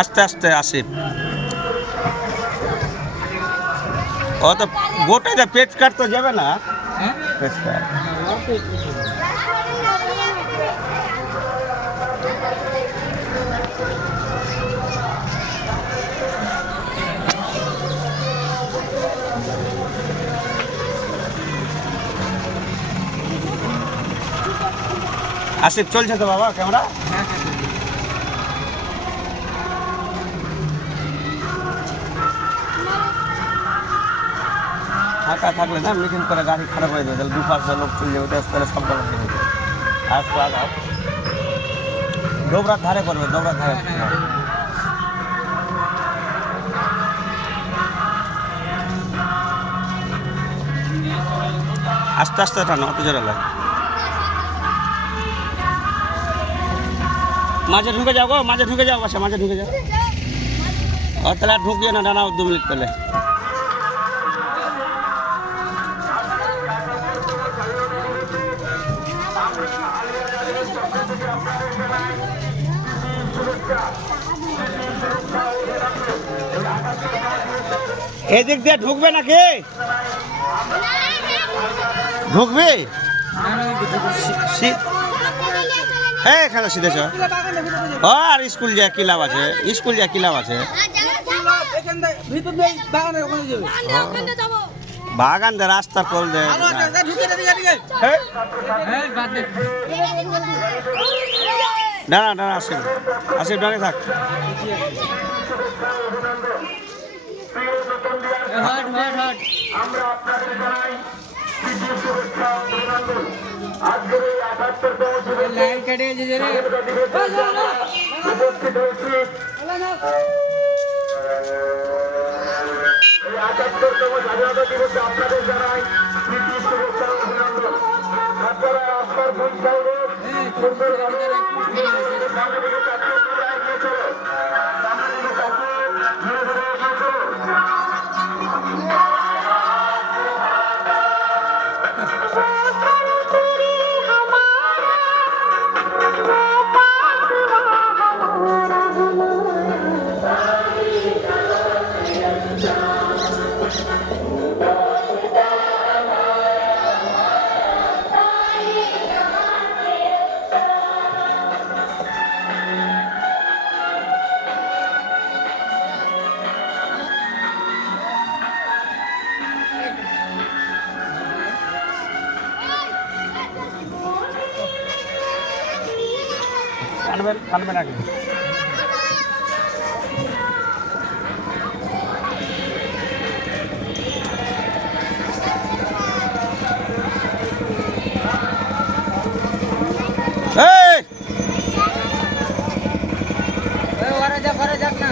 আস্তে আস্তে আসিফ ও তো গোটাটা পেট কাটতে যাবে না আসিফ চলছে তো বাবা ক্যামেরা ফাঁকা থাকলে না মিটিং করে গাড়ি খারাপ হয়ে যাবে তাহলে দুপাশে লোক চলে যাবে তাহলে সব গলা হয়ে যাবে আসতে আগাও ডোবরার ধারে করবে ডোবরার ধারে আস্তে আস্তে টানো অত জোরে লাগে মাঝে ঢুকে যাও গো মাঝে ঢুকে যাও বাসা মাঝে ঢুকে যাও ও তাহলে আর ঢুকিয়ে না ডানাও 2 মিনিট পেলে এদিক দিয়ে ঢুকবে নাকি ঢুকবে হ্যাঁ এখানে সিধে চ ও আর স্কুল যা কি লাভ আছে স্কুল যা কি লাভ আছে বাগান দে রাস্তা কল দে দাঁড়া দাঁড়া আসিফ আসিফ দাঁড়িয়ে থাক লাইন কেটে গেছে রে উপস্থিত হয়েছি ৭৮তম স্বাধীনতা দিবসে আপনাদের জানাই প্রীতি শুভেচ্ছা অভিনন্দন আপনারা রাস্তার পরিষ্কার সুন্দরভাবে সামনে দিকে তাকিয়ে এগিয়ে চলো সামনে দিকে তাকিয়ে ধীরে ধীরে এগিয়ে চলো কানবে নাকি যাক না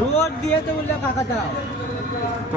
रोड दिए तो बोले काका जाओ